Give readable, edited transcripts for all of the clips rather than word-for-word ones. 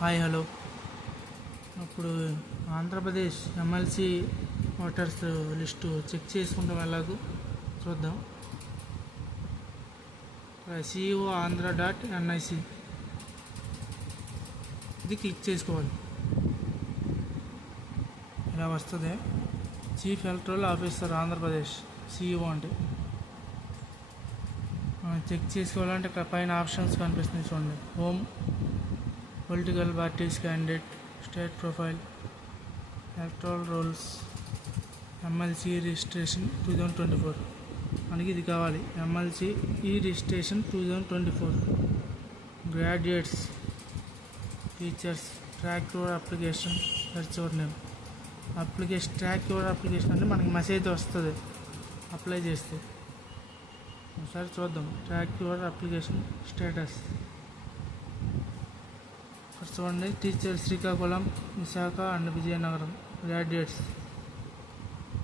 Hi hello. ఇప్పుడు Andhra Pradesh MLC voters list check చేసుకుంటాం ఎలాగో చూద్దాం. సిఇఓ ఆంధ్ర .nic ఇది క్లిక్ చేసుకోవాలి. ఇలా వస్తుంది. Chief electoral officer Andhra Pradesh CEO అంటే చెక్ చేసుకోవాలంటే ఇక్కడ పైన ఆప్షన్స్ కనిపిస్తుంది చూడండి. Home, political parties candidate, state profile, electoral roles, MLC registration 2024 మనకి ఇది కావాలి. ఎమ్మెల్సీ ఈ registration 2024. Graduates, teachers, track your application, search your name. Track your application అంటే మనకి మెసేజ్ వస్తుంది అప్లై చేస్తే. ఒకసారి చూద్దాం. ట్రాక్ యువర్ అప్లికేషన్ స్టేటస్ చూడండి. Teachers Srikakulam, Visakha and Vizianagaram. Graduates,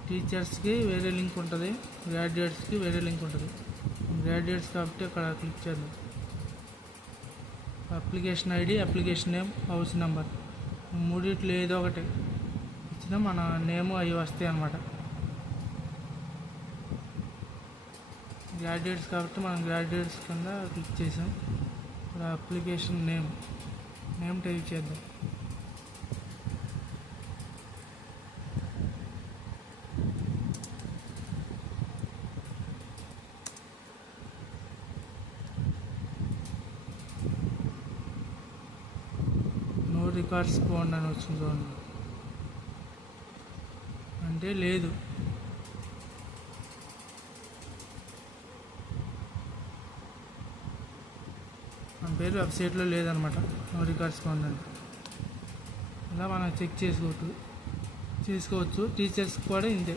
టీచర్స్కి వేరే లింక్ ఉంటుంది, గ్రాడ్యుయేట్స్కి వేరే లింక్ ఉంటుంది. గ్రాడ్యుయేట్స్ కాబట్టి అక్కడ క్లిక్ చేద్దాం. Application ID, application name, house number మూడిట్లో ఏదో ఒకటి ఇచ్చినా మన నేము అవి వస్తాయి అన్నమాట. గ్రాడ్యుయేట్స్ కాబట్టి మనం గ్రాడ్యుయేట్స్ కింద క్లిక్ చేసాం. అప్లికేషన్ నేమ్ టైప్ చేద్దాం. నో రికార్డ్స్ ఫౌండ్ అని వచ్చింది చూడండి. అంటే లేదు. మన పేరు వెబ్సైట్లో లేదనమాట. నో రికార్డ్స్ ఫౌండ్ అని. ఇలా మనం చెక్ చేసుకోవచ్చు. టీచర్స్ కూడా ఇంతే.